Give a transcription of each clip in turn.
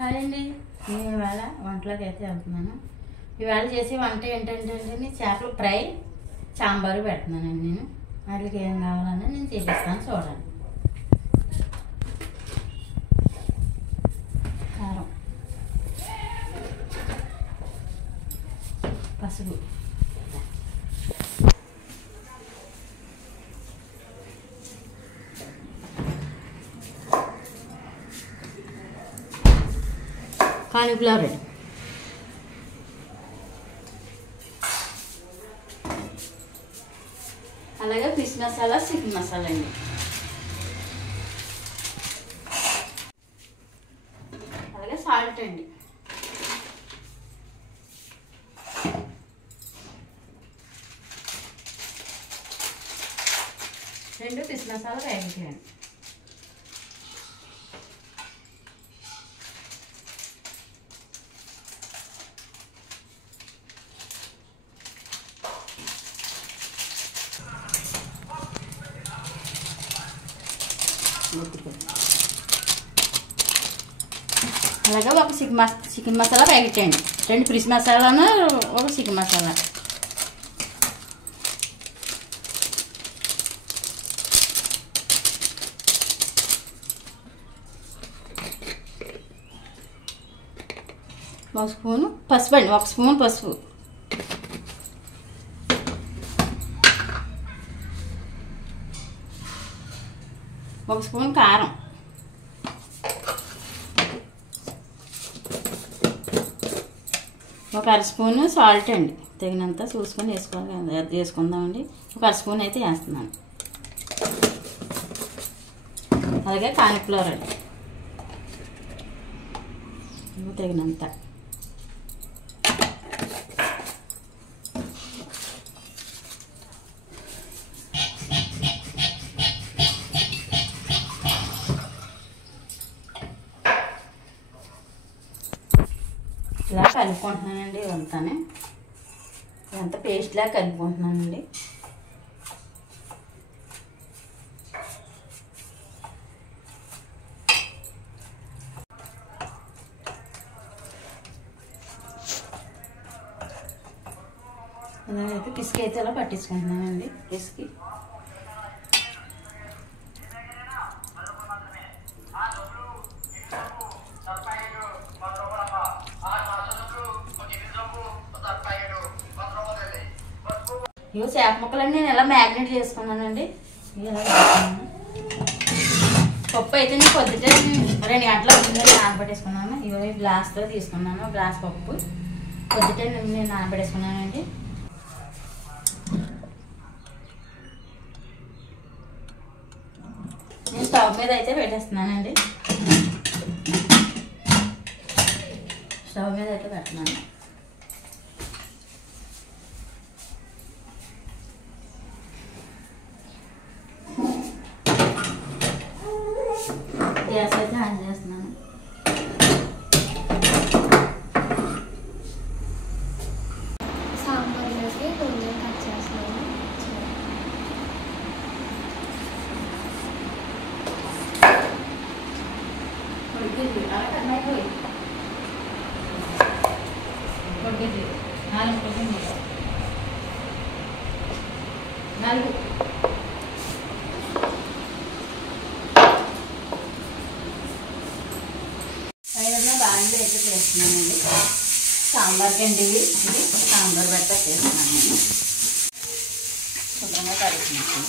Hi అండి, నేను ఇవాళ వంటలోకి అయితే వెళ్తున్నాను. ఇవాళ చేసే వంట ఏంటంటే చేపల ఫ్రై సాంబారు పెడుతున్నానండి. నేను వాటికి ఏం కావాలని నేను చేపిస్తాను, చూడండి. కారం, పసుపు, కాలీఫ్లవర్, అలాగే ఫిష్ మసాలా, చికెన్ మసాలా అండి. అలాగే సాల్ట్ అండి. రెండు ఫిష్ మసాలా వేయించండి. అలాగే ఒక చికెన్ మసాలా ప్యాకెట్ అండి. రెండు ఫిష్ మసాలాను, ఒక చికెన్ మసాలా. ఒక స్పూను పసుపు అండి, ఒక స్పూన్ పసుపు. ఒక స్పూన్ కారం. ఒక అర స్పూను సాల్ట్ అండి, తగినంత చూసుకొని వేసుకుందామండి. ఒక అర స్పూన్ అయితే వేస్తున్నాను. అలాగే కాలీఫ్లవర్ అండి, తగినంత. ఇలా కలుపుకుంటున్నానండి. ఇదంతానే ఇదంతా పేస్ట్లా కలుపుకుంటున్నానండి. అలాగైతే పిసికి అయితే ఇలా పట్టించుకుంటున్నానండి. పిసికి ఇవి చేప ముక్కలన్నీ నేను ఎలా మ్యాగ్నేట్ చేసుకున్నానండి. ఇలా పప్పు అయితే నేను పొద్దుటే 2 గంటల ముందే నానబెట్టేసుకున్నాను. ఇవి గ్లాస్తో తీసుకున్నాను, గ్లాస్ పప్పు పొద్దుటే నేను నానబెట్టేసుకున్నానండి. నేను స్టవ్ మీద అయితే పెట్టేస్తున్నానండి. స్టవ్ మీద అయితే పెడుతున్నాను. గ్యాస్ అయితే ఆన్ చేస్తున్నాను. సాంబార్లోకి కొంచెం కట్ చేస్తున్నాను. ఉడికింది, అలా కన్నైపోయి ఉడికింది. 4 ఉడికింది, 4. ఐదన్నా బాగా అయితే చేస్తున్నానండి. సాంబార్కి అండి ఇది సాంబార్ బట్ట చేస్తున్నాను నేను. శుభ్రంగా కడుగుతున్నాను.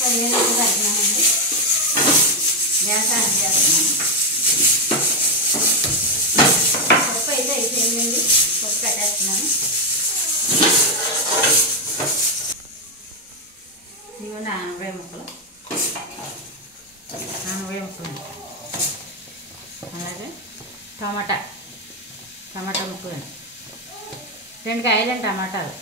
పదిహేను పెడుతున్నానండి. గ్యాస్ ఆన్ చేస్తున్నాను. పప్పు అయితే అయిపోయిందండి. పప్పు పెట్టేస్తున్నాను. ఇవి 40 ముక్కలు, 40 ముక్కలు. అలాగే టమాటా ముక్కలు, 2 కాయలండి టమాటాలు.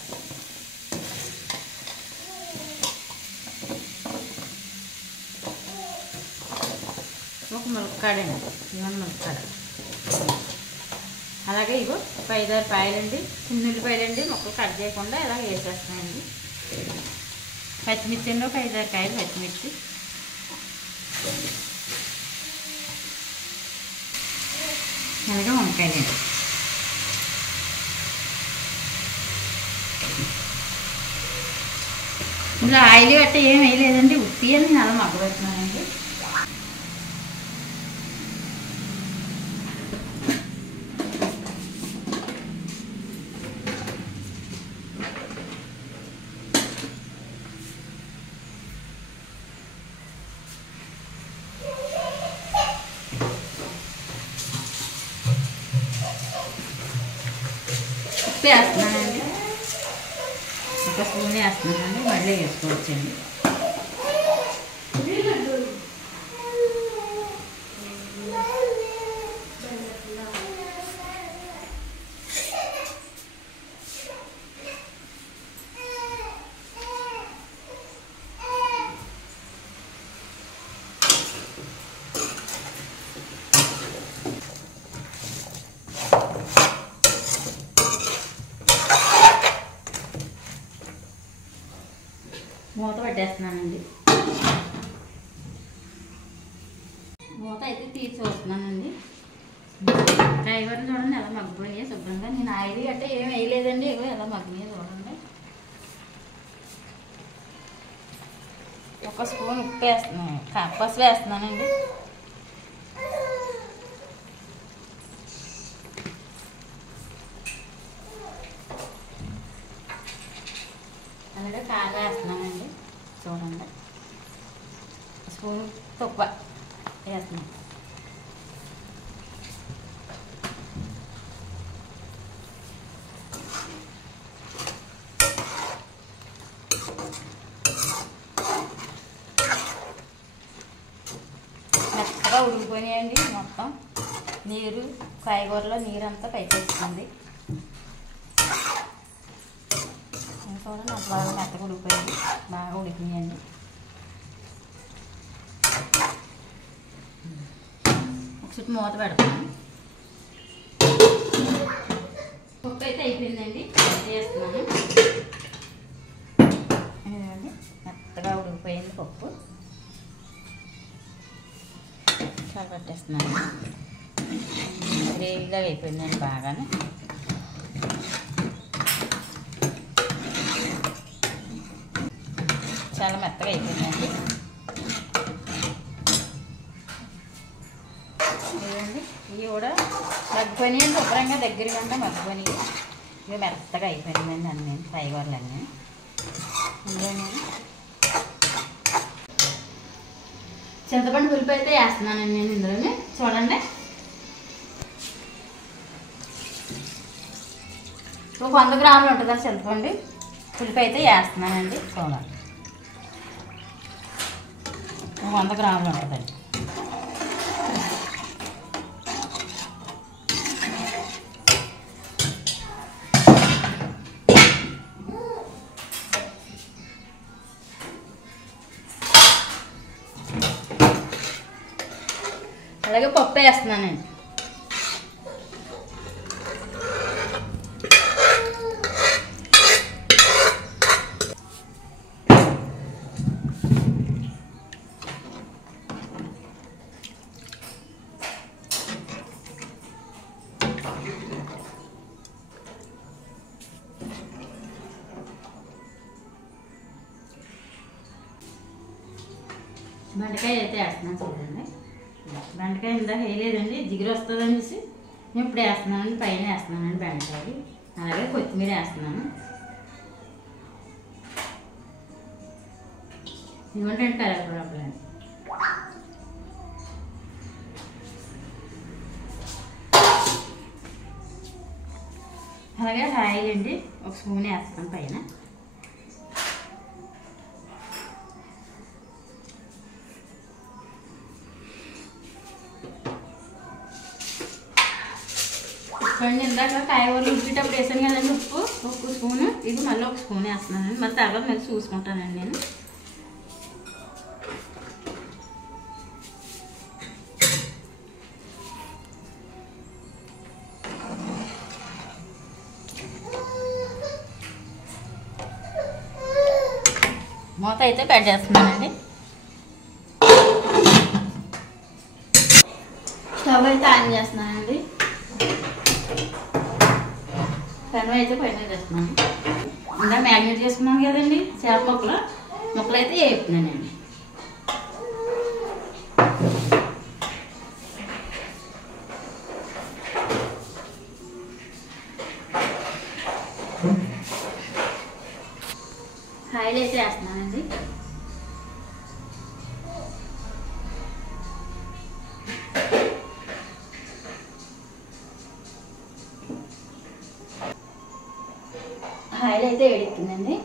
ఒక ములక్కాడండి, ఇవన్నీ ములక్కాడ. అలాగే ఇగో ఒక 5-6 పాయలండి, చిన్న ఉల్లిపాయలండి, ముక్కలు కట్ చేయకుండా ఇలా వేసేస్తానండి. పచ్చిమిర్చి అండి, ఒక 5-6 కాయలు పచ్చిమిర్చి, అలాగే వంకాయలండి. ఇందులో ఆయిల్ గట్ట ఏం వేయలేదండి, ఉత్తి అని నేను అలా మగ్గబెడుతున్నానండి. ఉప్పు వేస్తున్నానండి, ఒక స్పూన్ వేస్తున్నానండి, మళ్ళీ వేసుకోవచ్చండి. మూత పెట్టేస్తున్నానండి. మూత అయితే తీసి చూస్తున్నానండి. డ్రైవర్ని చూడండి ఎలా మగ్గిపోయినాయి శుభ్రంగా. నేను ఆయిల్ గట్ట ఏం వేయలేదండి, ఇగో ఎలా మగ్గినాయి చూడండి. ఒక స్పూన్ ఉప్పు వేస్తున్నాను, పసుపు వేస్తున్నానండి. అలాగే కారం వేస్తున్నానండి, చూడండి స్పూన్ తక్కువ వేస్తున్నాను. మెత్తగా ఉడికిపోయాయండి మొత్తం, నీరు కాయగూరలో నీరంతా పైకి వస్తుంది. చూడండి నాకు బాగా మెత్తగా ఉడికిపోయింది, బాగా ఉడికినాయండి. ఒక చుట్టూ మూత పెడతాను. పప్పు అయితే అయిపోయిందండి, చేస్తున్నాను. ఇదండి మెత్తగా ఉడికిపోయింది పప్పు, చాలా పెట్టేస్తున్నాను. గ్రేవీగా అయిపోయిందండి బాగానే. చాలా మెత్తగా అయిపోయిందండి. ఇదండి ఇవి కూడా మగ్గిపోయినాయి, శుభ్రంగా దగ్గరగా అంటే మగ్గిపోయినాయి. ఇవి మెత్తగా అయిపోయిందండి అన్నీ కాయగూరలన్నీ. ఇందులో నేను చింతపండు పులుపు అయితే వేస్తున్నానండి నేను ఇందులోనే, చూడండి. ఒక 100 గ్రాములు ఉంటుందా చింతపండు పులుపు అయితే వేస్తున్నానండి, చూడండి. 100 గ్రాములు ఉంటుందండి. అలాగే పప్పు వేస్తున్నానండి. బెండకాయ అయితే వేస్తున్నాను చూడండి. బెండకాయ ఇందాక వేయలేదండి, జిగురు వస్తుంది అనేసి నేను ఇప్పుడు వేస్తున్నానండి, పైన వేస్తున్నానండి బెండకాయ. అలాగే కొత్తిమీర వేస్తున్నాను. ఇవ్వండి కరివేపాకు. అలాగే ఆయిల్ అండి, ఒక స్పూన్ వేస్తాను పైన. చూడండి ఇందాక కాయగూరలు ఉడికేటప్పుడు వేసాను కదండి ఉప్పు, ఒక స్పూను. ఇది మళ్ళీ ఒక స్పూన్ వేస్తున్నానండి, మళ్ళీ తర్వాత మళ్ళీ చూసుకుంటానండి నేను. మూత అయితే పెట్టేస్తున్నానండి. స్టవ్ అయితే ఆన్ చేస్తున్నానండి. పెనం అయితే పైన చేస్తున్నాను. ఇంకా మ్యాగ్నేట్ చేసుకున్నాను కదండి చేప ముక్కలు అయితే వేపుతున్నానండి. ఆయిల్ అయితే వేస్తున్నానండి. ఆయిల్ అయితే వేడెక్కిందండి.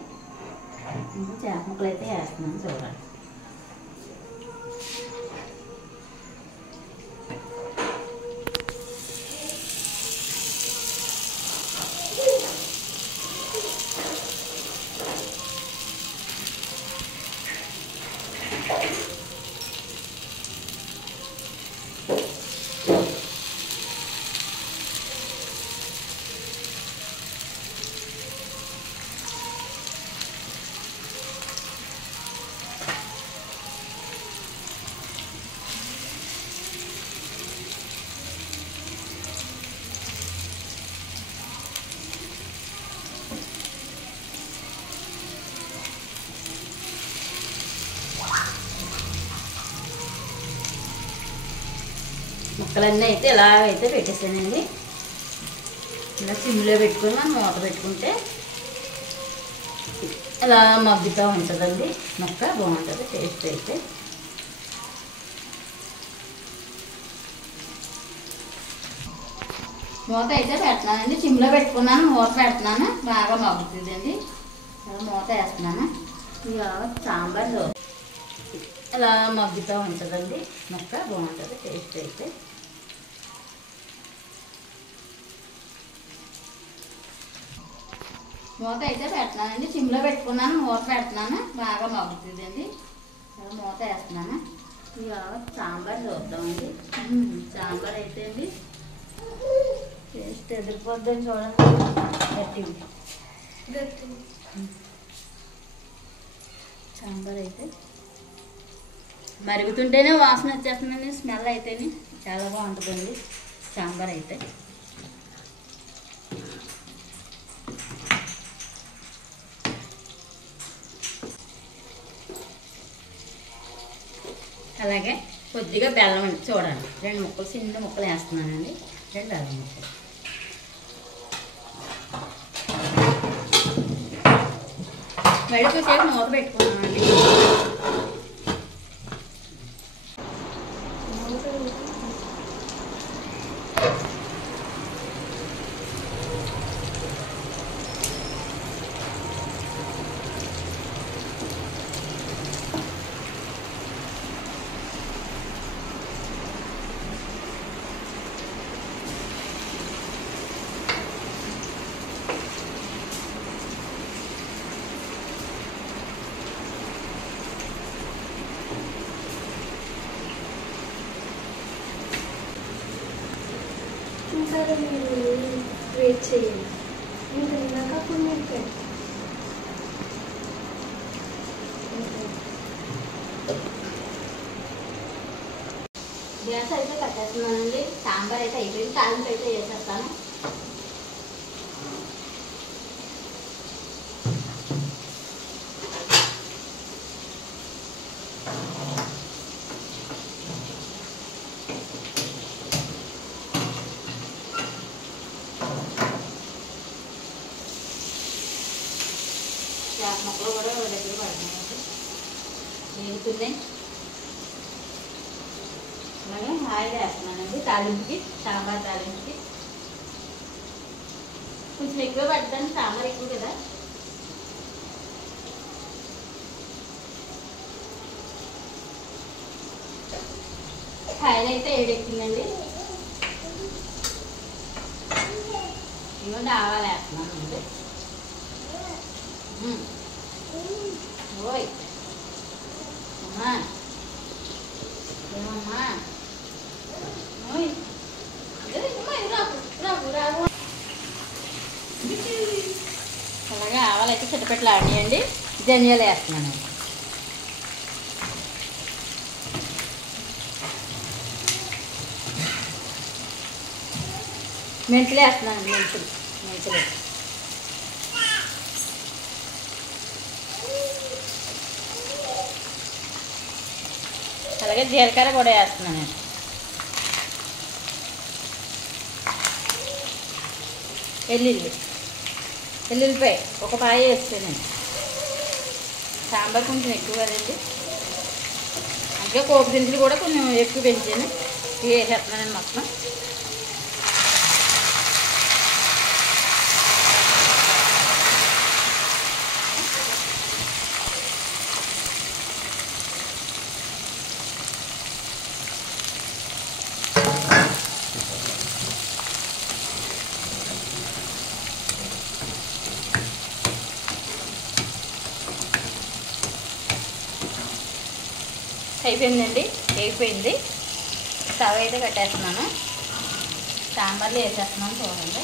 ఇంకా చేప ముక్కలు అయితే వేస్తున్నాను. చూడండి. ముక్కలన్నీ అయితే ఇలా అయితే పెట్టేసానండి. ఇలా సిమ్లో పెట్టుకుని మనం మూత పెట్టుకుంటే ఇలా మగ్గుతూ ఉంటుందండి. ముక్క బాగుంటుంది టేస్ట్ అయితే. మూత అయితే పెడుతున్నానండి. సిమ్లో పెట్టుకున్నాను, మూత పెడుతున్నాను. బాగా మగ్గుతుందండి. ఇలా మూత వేస్తున్నాను. ఇక సాంబార్ ఇలా మగ్గుతూ ఉంటుందండి. ముక్క బాగుంటుంది టేస్ట్ అయితే. మూత అయితే పెడుతున్నానండి. సిమ్లో పెట్టుకున్నాను, మూత పెడుతున్నాను. బాగా మగ్గుతుందండి. ఇలా మూత వేస్తున్నాను. ఇక సాంబార్ చూద్దామండి. సాంబార్ అయితే అండి టేస్ట్ ఎదిరిపోద్దని చూడండి. గట్టి సాంబార్ అయితే మరుగుతుంటేనే వాసన వచ్చేస్తుందండి. స్మెల్ అయితేనే చాలా బాగుంటుందండి సాంబార్ అయితే. అలాగే కొద్దిగా బెల్లం అండి. చూడండి 2 ముక్కలు చిన్న ముక్కలు వేస్తున్నానండి. 2 బెల్లం ముక్కలు. వెళ్ళిపోసేపు మూత పెట్టుకున్నామండి. సరే మీరు వెయిట్ చేయండి. మీరు ఇందాక అప్పుడు మీరు పెట్టండి. గ్యాస్ అయితే కట్టేస్తున్నానండి. సాంబార్ అయితే అయిపోయింది. తాలింపు అయితే వేసేస్తాను. చేప ముక్కలు కూడా దగ్గర పడుతున్నాయి, వేగుతున్నాయి. అలాగే ఆయిల్ వేస్తున్నానండి తాలింపుకి, సాంబార్ తాలింపుకి. కొంచెం ఎక్కువ పడతాను, సాంబార్ ఎక్కువ కదా. ఆయిల్ అయితే వేడెక్కిందండి. ఇవ్వండి ఆవాలు వేస్తున్నానండి. ఓయ్ అమ్మా, ఏమమ్మా, ఓయ్ రావు. అలాగే ఆవాలు అయితే చిట్టపెట్టలు ఆడియండి. ధనియాలు వేస్తున్నాను. మెంతులు వేస్తున్నాను, మెంతులు. అలాగే జీలకర్ర కూడా వేస్తున్నాను నేను. వెల్లుల్లిపాయ ఒక పాయ వేస్తానండి. సాంబార్ కొంచెం ఎక్కువ కదండి, అందుకే పోపు దినుసులు కూడా కొంచెం ఎక్కువ పెంచాను. ఇవి వేసేస్తున్నానండి మొత్తం. అయిపోయిందండి, అయిపోయింది. స్టవ్ అయితే కట్టేస్తున్నాను. సాంబార్లో వేసేస్తున్నాను చూడండి.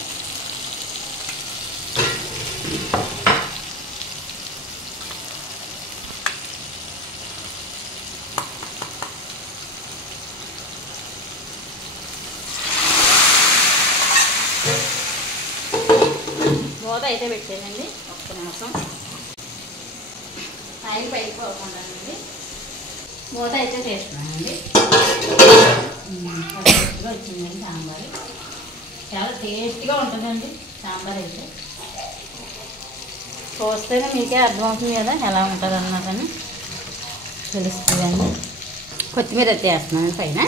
మూత అయితే పెట్టానండి, ఒక్క నిమిషం ఆయిల్ పైకి పోకుండానండి. మూత అయితే చేస్తున్నానండి. టేస్ట్గా వచ్చిందండి సాంబార్. చాలా టేస్ట్గా ఉంటుందండి సాంబార్ అయితే. చూస్తేనే మీకే అర్థమవుతుంది కదా ఎలా ఉంటుంది అన్నదని తెలుస్తుందండి. కొత్తిమీర అయితే వేస్తున్నాను పైన.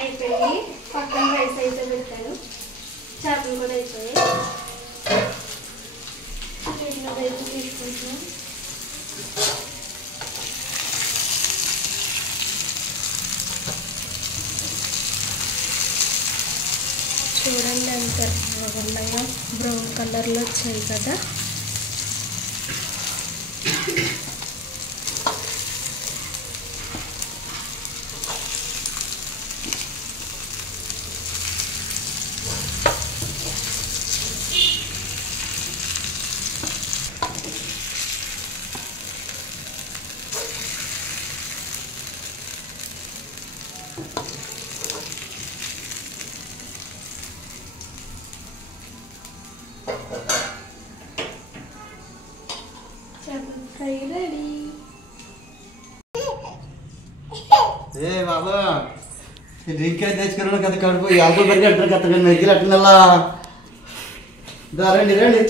అయిపోయి పక్కన రైస్ అయితే పెట్టాను. చేపలు కూడా అయిపోయాయి. అయితే తీసుకుంటున్నాను. చూడండి ఎంత ఉన్నాయో, బ్రౌన్ కలర్లో వచ్చాయి కదా. Fry ready. ఏ బాబా డ్రింక్ అయితే తెచ్చుకున్నాను కదా, కడుపు యాభై పెరిగి అంటారు కదా, మెగ్గిలు అట్టినల్లా రండి రండి.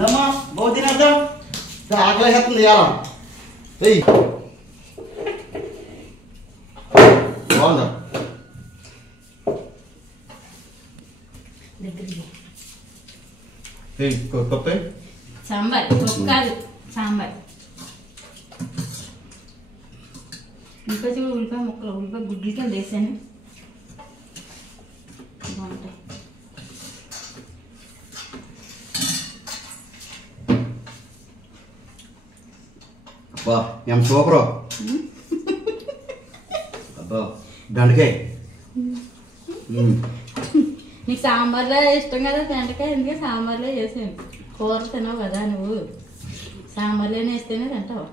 నమ్మా బాగు తినేద్దాం, ఆకలి వేస్తుంది ఇవాళ. ఏయ్ బాగుందా? కొప్పే సాంబార్ పప్పు కాదు, సాంబార్. ఉల్లిపాయ చూడు, ఉల్లిపాయ ముక్కలు, ఉల్లిపాయ గుడ్లు కింద వేసాను, బాగుంటాయి. అబ్బా ఏం సూపరు. అబ్బా బెండకాయ. నీకు సాంబార్లో ఇష్టం కదా బెండకాయ, ఎందుకే సాంబార్లో వేసాను. కూర తినవు కదా నువ్వు, సాంబార్లోనే వేస్తేనే తింటావు.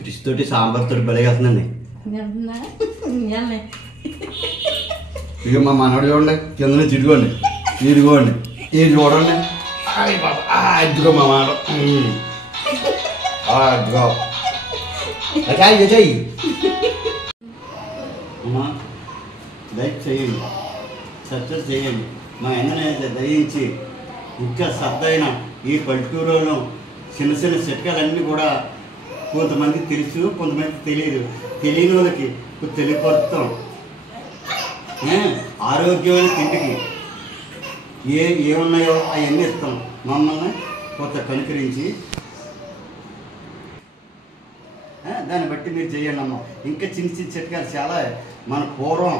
ఫిష్ తోటి సాంబార్ తోటి బలిగేస్తుందండి. ఇక మా మనోడు చూడండి, కింద నుంచి ఇదిగోండి, ఇదిగోండి, ఇది చూడండి. ఇదిగో మా మాట, ఇదిగో చెయ్యి. అమ్మా లైక్ చేయండి, సబ్స్క్రైబ్ చేయండి. మా అన్ననైతే దయించి ఇంకా సద్దైన ఈ పల్లెటూరులో చిన్న చిన్న చిట్కాలన్నీ కూడా కొంతమంది తెలుసు, కొంతమంది తెలియదు. తెలియని వాళ్ళకి తెలియపరుస్తాం. ఆరోగ్యమైన తిండికి ఏమున్నాయో అవన్నీ ఇస్తాం. మమ్మల్ని కొంత కనుకరించి దాన్ని బట్టి మీరు చేయండి అమ్మ. ఇంకా చిన్న చిన్న చిట్కాలు చాలా మన పూర్వం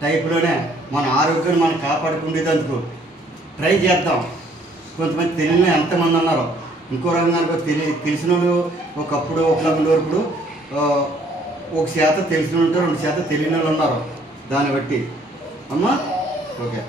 టైపులోనే మన ఆరోగ్యాన్ని మనం కాపాడుకునేందుకు ట్రై చేద్దాం. కొంతమంది తెలియని ఎంతమంది ఉన్నారు. ఇంకో రంగానికి తెలిసిన వాళ్ళు ఒకప్పుడు ఒకప్పుడు ఒక శాతం తెలిసిన ఉంటారు, 2 శాతం తెలియని వాళ్ళు ఉన్నారు. దాన్ని బట్టి అమ్మా ఓకే.